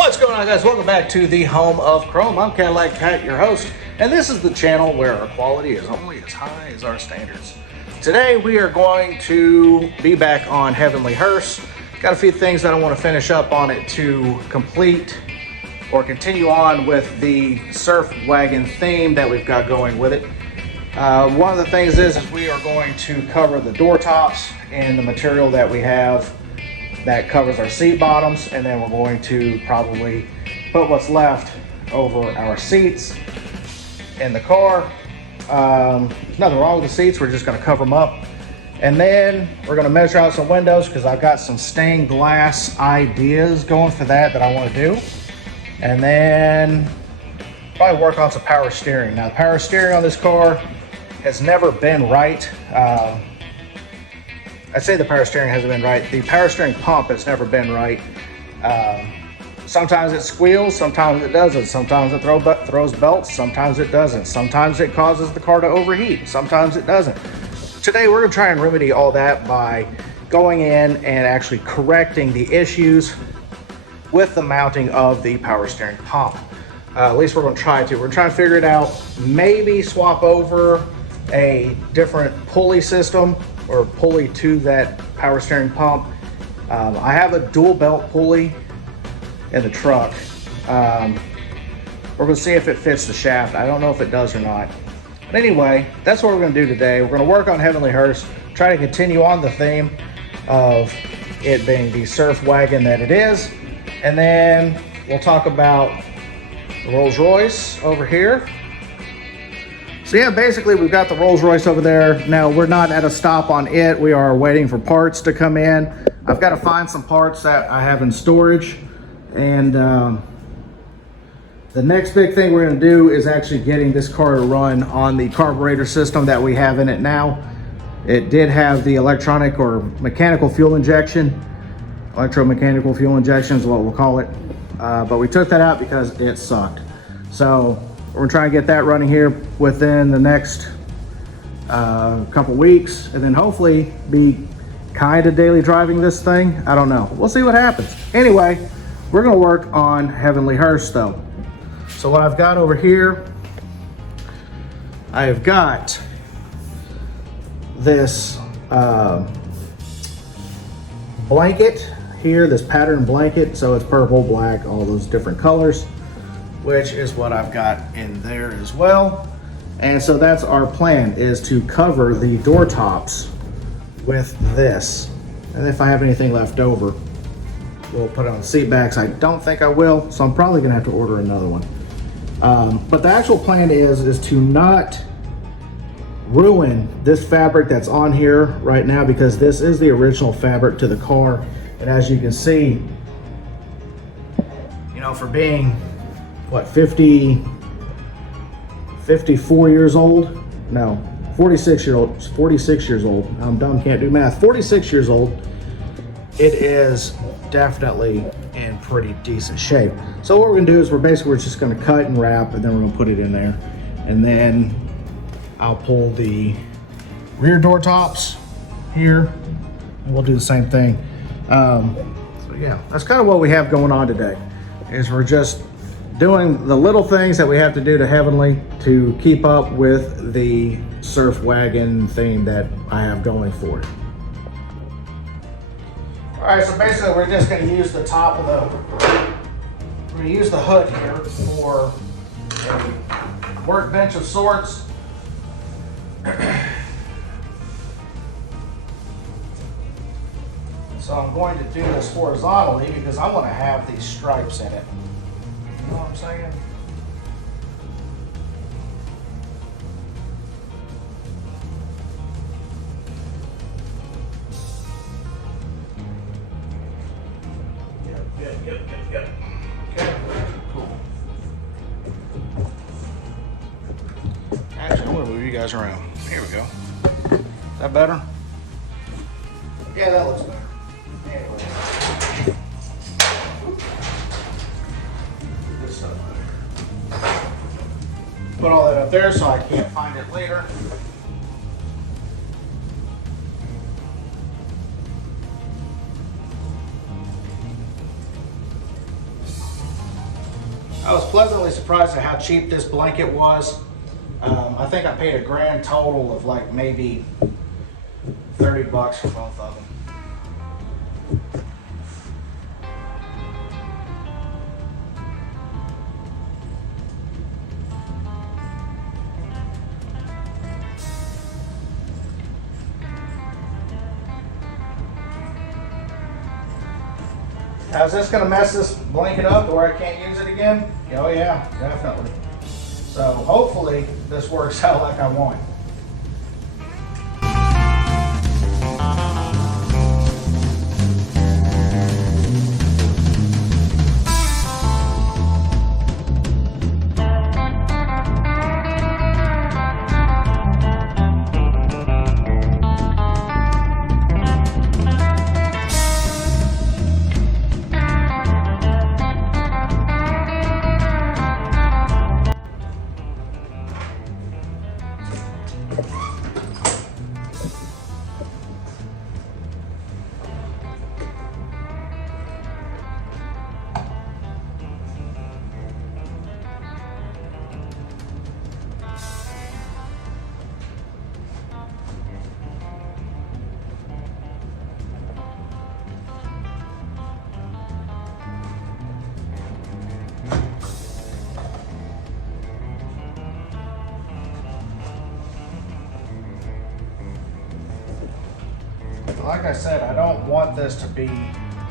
What's going on, guys? Welcome back to the home of Chrome. I'm Cadillac Cat, your host, and this is the channel where our quality is only as high as our standards. Today we are going to be back on Heavenly Hearse. Got a few things that I want to finish up on it to complete or continue on with the Surf Wagon theme that we've got going with it. One of the things is we are going to cover the door tops and the material that we have that covers our seat bottoms, and then we're going to probably put what's left over our seats in the car. There's nothing wrong with the seats, we're just going to cover them up. And then we're going to measure out some windows because I've got some stained glass ideas going for that I want to do. And then probably work on some power steering. Now the power steering on this car has never been right. I'd say the power steering hasn't been right. The power steering pump has never been right. Sometimes it squeals, sometimes it doesn't. Sometimes it throws belts, sometimes it doesn't. Sometimes it causes the car to overheat, sometimes it doesn't. Today we're gonna try and remedy all that by going in and actually correcting the issues with the mounting of the power steering pump. At least we're gonna try to. We're trying to figure it out. Maybe swap over a different pulley system or pulley to that power steering pump. I have a dual belt pulley in the truck. We're gonna see if it fits the shaft. I don't know if it does or not. But anyway, that's what we're gonna do today. We're gonna work on Heavenly Hearse, try to continue on the theme of it being the surf wagon that it is. And then we'll talk about the Rolls Royce over here. So yeah, basically we've got the Rolls Royce over there. Now we're not at a stop on it. We are waiting for parts to come in. I've got to find some parts that I have in storage. And the next big thing we're gonna do is actually getting this car to run on the carburetor system that we have in it now. It did have the electronic or mechanical fuel injection. Electromechanical fuel injection is what we'll call it. But we took that out because it sucked. So we're trying to get that running here within the next couple weeks, and then hopefully be kind of daily driving this thing. I don't know. We'll see what happens. Anyway, we're going to work on Heavenly Hearse though. So what I've got over here, I have got this blanket here, this pattern blanket. So it's purple, black, all those different colors, which is what I've got in there as well. And so that's our plan, is to cover the door tops with this. And if I have anything left over, we'll put it on the seat backs. I don't think I will, so I'm probably gonna have to order another one. But the actual plan is to not ruin this fabric that's on here right now, because this is the original fabric to the car. And as you can see, you know, for being what, 54 years old? No, 46 years old. I'm dumb, can't do math. 46 years old. It is definitely in pretty decent shape. So what we're gonna do is we're just gonna cut and wrap, and then we're gonna put it in there. And then I'll pull the rear door tops here, and we'll do the same thing. So yeah, that's kind of what we have going on today, is we're just doing the little things that we have to do to Heavenly to keep up with the surf wagon theme that I have going for it. All right, so basically we're just going to use the top of we're going to use the hood here for a workbench of sorts. So I'm going to do this horizontally because I want to have these stripes in it. You know what I'm saying? Yep. Okay, cool. Actually, I'm going to move you guys around. Here we go. Is that better? Yeah, that looks better. Anyway. Put all that up there so I can't find it later. I was pleasantly surprised at how cheap this blanket was. I think I paid a grand total of like maybe 30 bucks for both of them. Now, is this going to mess this blanket up to where I can't use it again? Oh yeah, definitely. So hopefully this works out like I want. Like I said, I don't want this to be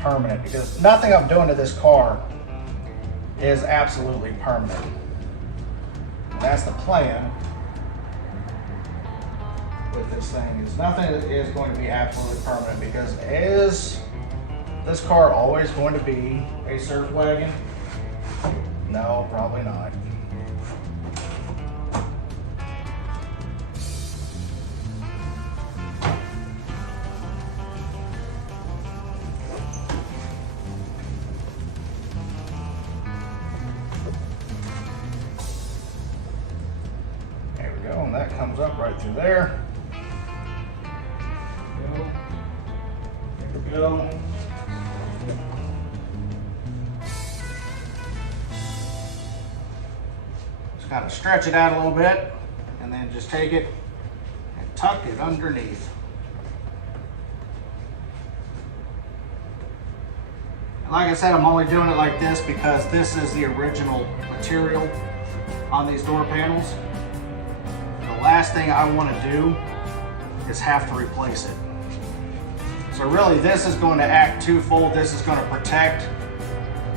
permanent because nothing I'm doing to this car is absolutely permanent. And that's the plan with this thing, is nothing is going to be absolutely permanent, because is this car always going to be a surf wagon? No, probably not. And that comes up right through there. There we go. Just kind of stretch it out a little bit, and then just take it and tuck it underneath. And like I said, I'm only doing it like this because this is the original material on these door panels. The last thing I want to do is have to replace it. So really this is going to act twofold. This is going to protect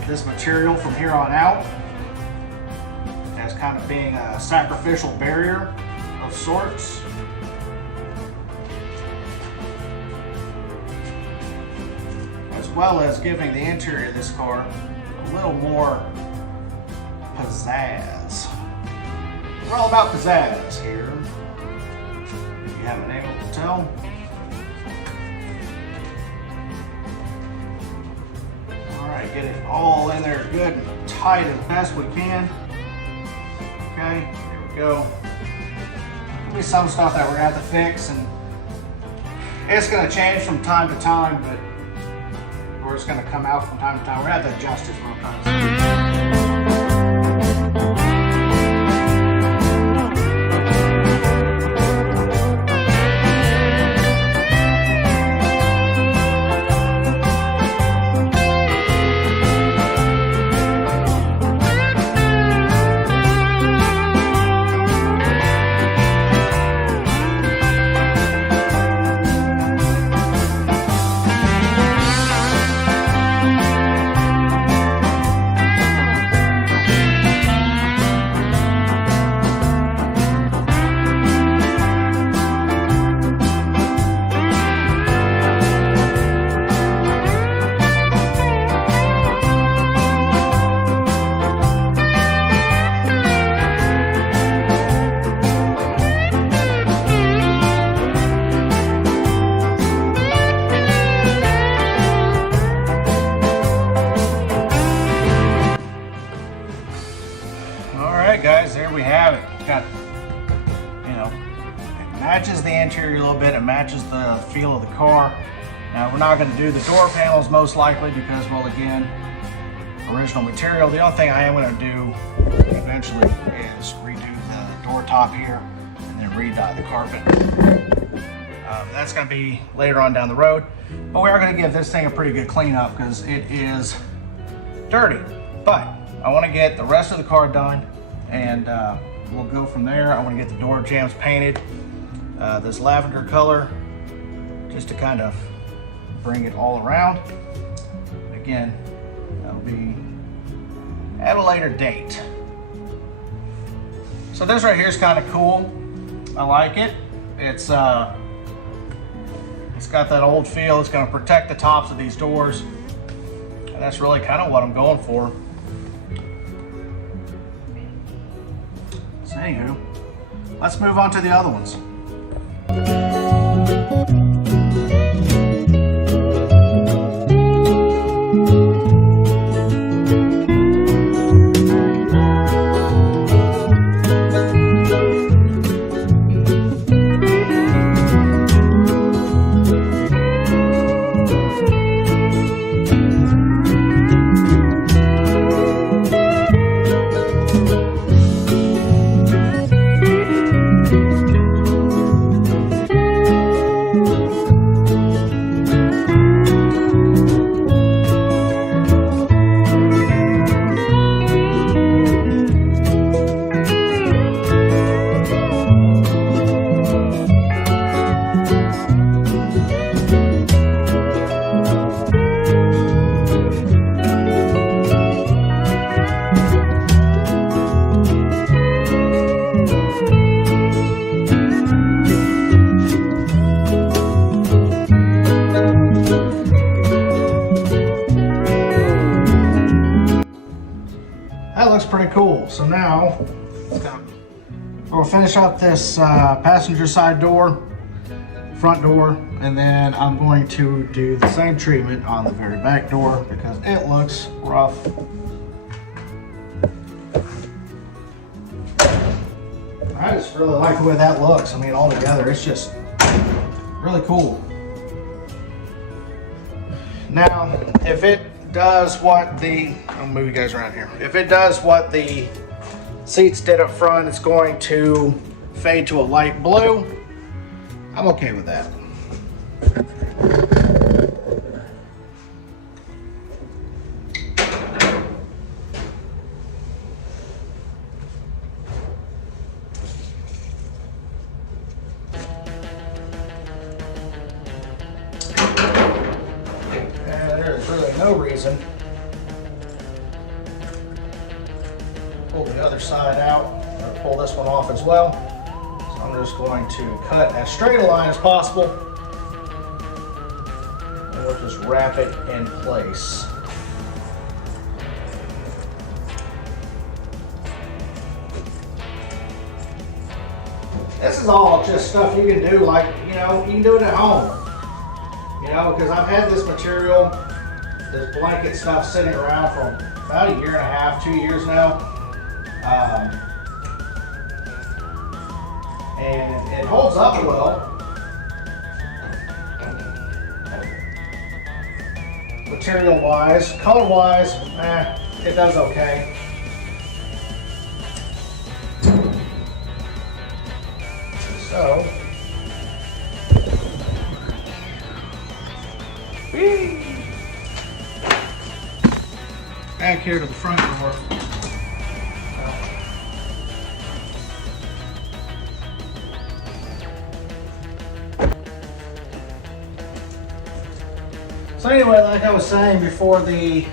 this material from here on out as kind of being a sacrificial barrier of sorts. As well as giving the interior of this car a little more pizzazz. We're all about pizzazz here, if you haven't been able to tell. Alright, get it all in there good and tight as best we can. Okay, there we go. There'll be some stuff that we're going to have to fix, and it's going to change from time to time, but or it's going to come out from time to time. We're going to have to adjust it from time to time. Guys, there we have it. It's got, you know, it matches the interior a little bit, it matches the feel of the car. Now we're not going to do the door panels most likely because, well, again, original material. The only thing I am going to do eventually is redo the door top here and then re-dye the carpet. That's going to be later on down the road, but we are going to give this thing a pretty good cleanup because it is dirty. But I want to get the rest of the car done, and we'll go from there. I want to get the door jambs painted this lavender color just to kind of bring it all around. Again, that'll be at a later date. So this right here is kind of cool. I like it. It's got that old feel. It's going to protect the tops of these doors, and that's really kind of what I'm going for. So anywho, let's move on to the other ones. That looks pretty cool. So now we'll finish up this passenger side door, front door, and then I'm going to do the same treatment on the very back door because it looks rough. I just really like the way that looks. I mean, all together, it's just really cool. Now, if it does what I'll move you guys around here. If it does what the seats did up front, it's going to fade to a light blue. I'm okay with that. No reason. Pull the other side out. I'm going to pull this one off as well. So I'm just going to cut as straight a line as possible. And we'll just wrap it in place. This is all just stuff you can do, like, you can do it at home. Because I've had this material, this blanket stuff sitting around for about a year and a half, 2 years now. And it holds up well. Material wise, color wise, it does okay. So, back here to the front door. So anyway, like I was saying before the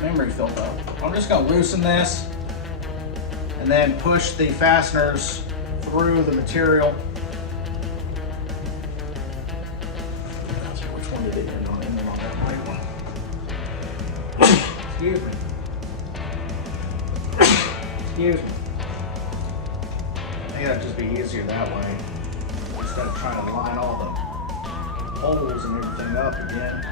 memory filled up, I'm just going to loosen this and then push the fasteners through the material. Let's see which one did it end on that right one. Excuse me. Excuse me. I think that'd just be easier that way instead of trying to line all the holes and everything up again.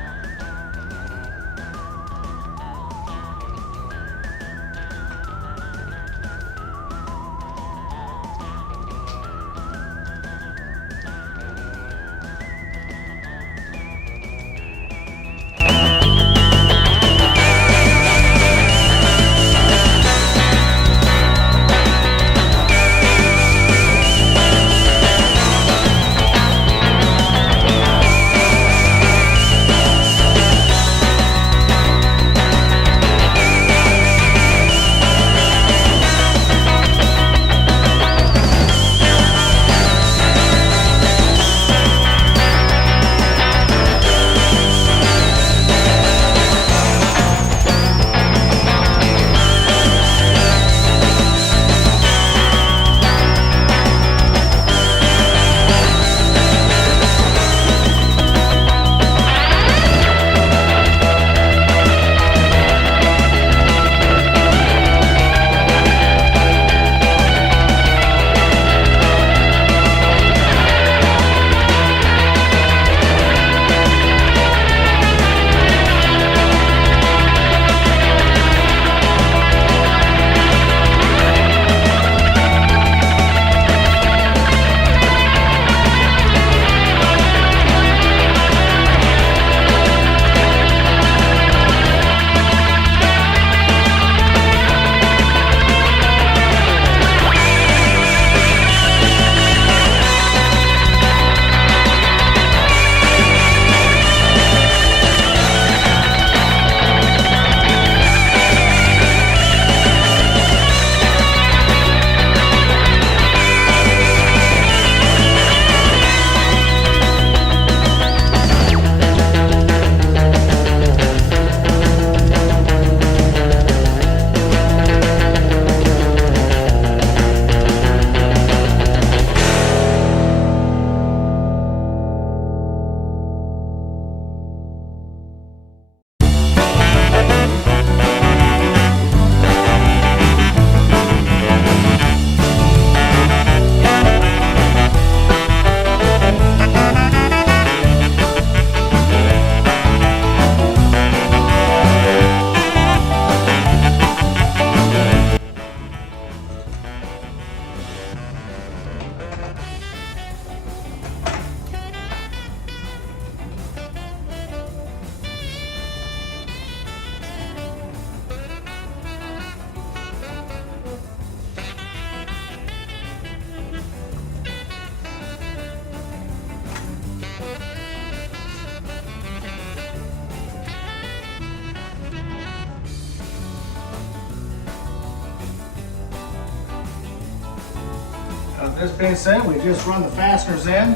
This being said, we just run the fasteners in.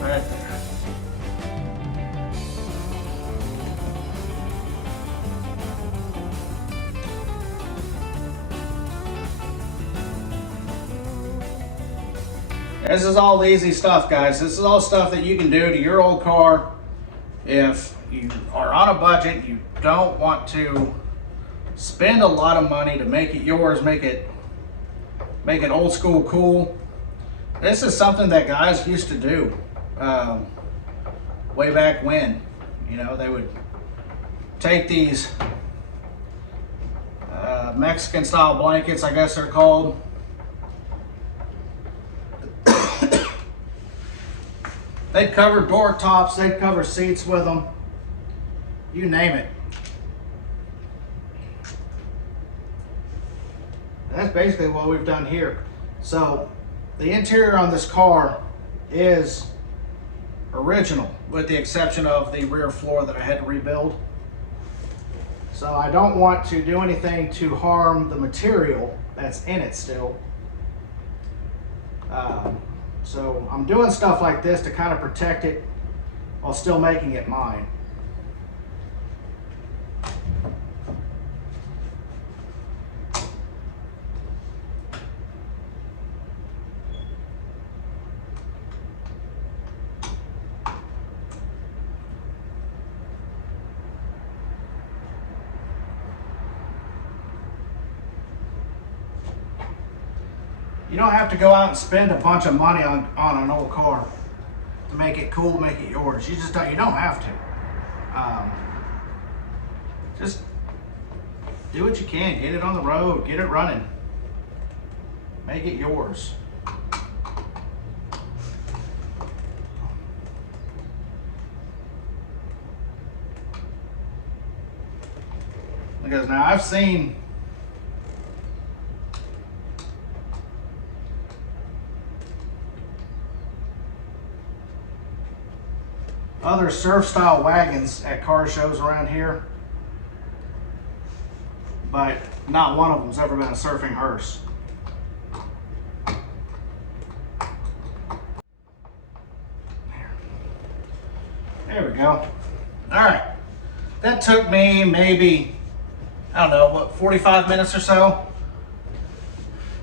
Right there. This is all easy stuff, guys. This is all stuff that you can do to your old car if you are on a budget, you don't want to spend a lot of money to make it yours, make it old school cool. This is something that guys used to do way back when. You know, they would take these Mexican style blankets, I guess they're called. They'd cover door tops, they'd cover seats with them, you name it. That's basically what we've done here. So the interior on this car is original, with the exception of the rear floor that I had to rebuild. So I don't want to do anything to harm the material that's in it still. So I'm doing stuff like this to kind of protect it while still making it mine. You don't have to go out and spend a bunch of money on an old car to make it cool, make it yours. You don't have to. Just do what you can. Get it on the road, get it running. Make it yours. Because now I've seen other surf style wagons at car shows around here, but not one of them's ever been a surfing hearse. There we go. All right, that took me maybe, I don't know, what, 45 minutes or so.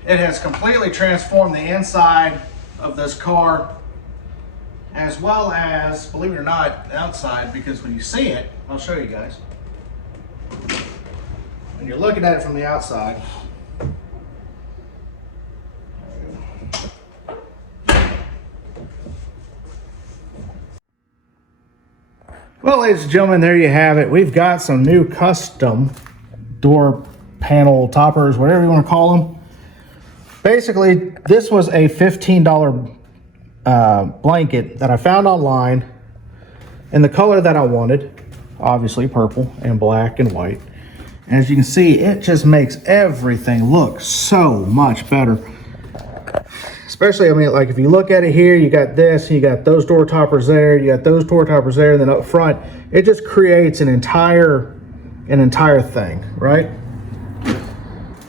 It has completely transformed the inside of this car, as well as, believe it or not, the outside, because when you see it, I'll show you guys. When you're looking at it from the outside, well, ladies and gentlemen, there you have it. We've got some new custom door panel toppers, whatever you want to call them. Basically, this was a $15 blanket that I found online in the color that I wanted, obviously purple and black and white. And as you can see, it just makes everything look so much better. Especially, I mean, like if you look at it here, you got this, you got those door toppers there, you got those door toppers there, and then up front, it just creates an entire thing, right?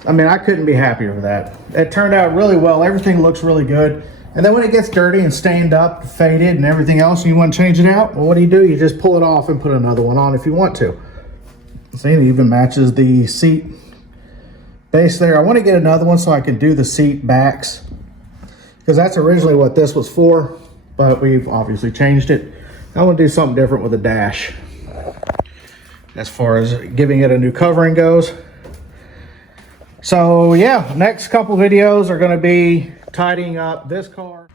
I mean, I couldn't be happier with that. It turned out really well. Everything looks really good. And then when it gets dirty and stained up, faded and everything else, and you want to change it out, well, what do? You just pull it off and put another one on if you want to. See, it even matches the seat base there. I want to get another one so I can do the seat backs, because that's originally what this was for, but we've obviously changed it. I want to do something different with the dash as far as giving it a new covering goes. So yeah, next couple videos are going to be tidying up this car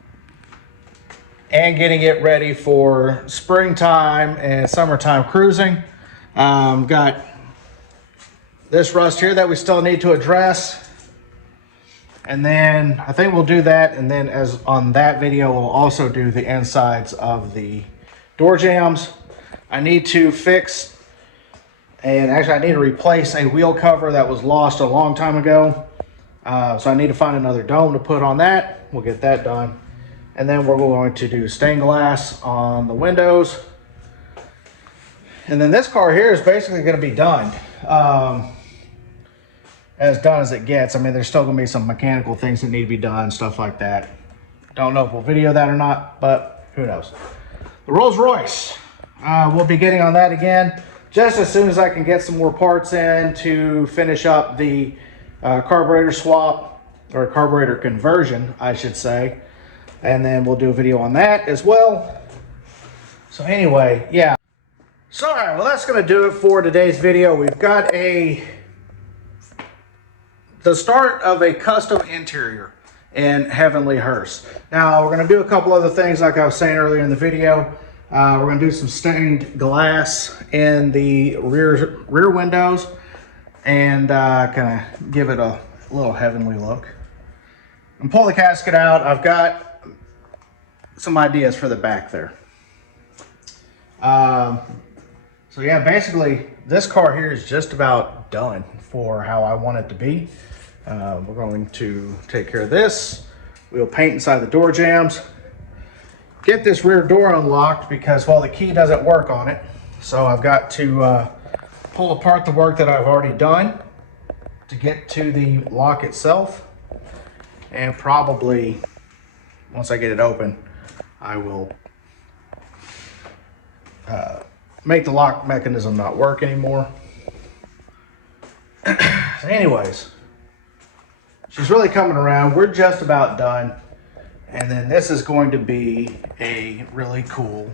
and getting it ready for springtime and summertime cruising. Got this rust here that we still need to address, and then I think we'll do that, and then as on that video we'll also do the insides of the door jambs. I need to fix, and actually I need to replace a wheel cover that was lost a long time ago. So I need to find another dome to put on that. We'll get that done. And then we're going to do stained glass on the windows. And then this car here is basically going to be done. As done as it gets. I mean, there's still going to be some mechanical things that need to be done, stuff like that. Don't know if we'll video that or not, but who knows. The Rolls Royce. We'll be getting on that again just as soon as I can get some more parts in to finish up the carburetor swap, or carburetor conversion, I should say. And then we'll do a video on that as well. So anyway, yeah. So all right, well, that's going to do it for today's video. We've got the start of a custom interior in Heavenly Hearse. Now, we're going to do a couple other things like I was saying earlier in the video. We're going to do some stained glass in the rear windows and kind of give it a little heavenly look. And pull the casket out. I've got some ideas for the back there. So yeah, basically this car here is just about done for how I want it to be. We're going to take care of this. We'll paint inside the door jambs. Get this rear door unlocked because, well, the key doesn't work on it. So I've got to pull apart the work that I've already done to get to the lock itself. And probably, once I get it open, I will make the lock mechanism not work anymore. So anyways, she's really coming around. We're just about done. And then this is going to be a really cool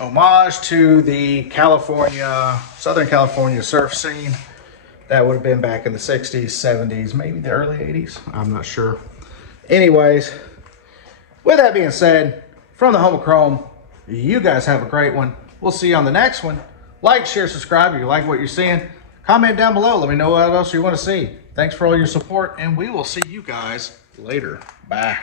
homage to the Southern California surf scene. That would have been back in the 60s, 70s, maybe the early 80s. I'm not sure. Anyways, with that being said, from the home of Chrome, you guys have a great one. We'll see you on the next one. Like, share, subscribe if you like what you're seeing. Comment down below. Let me know what else you want to see. Thanks for all your support, and we will see you guys later. Bye.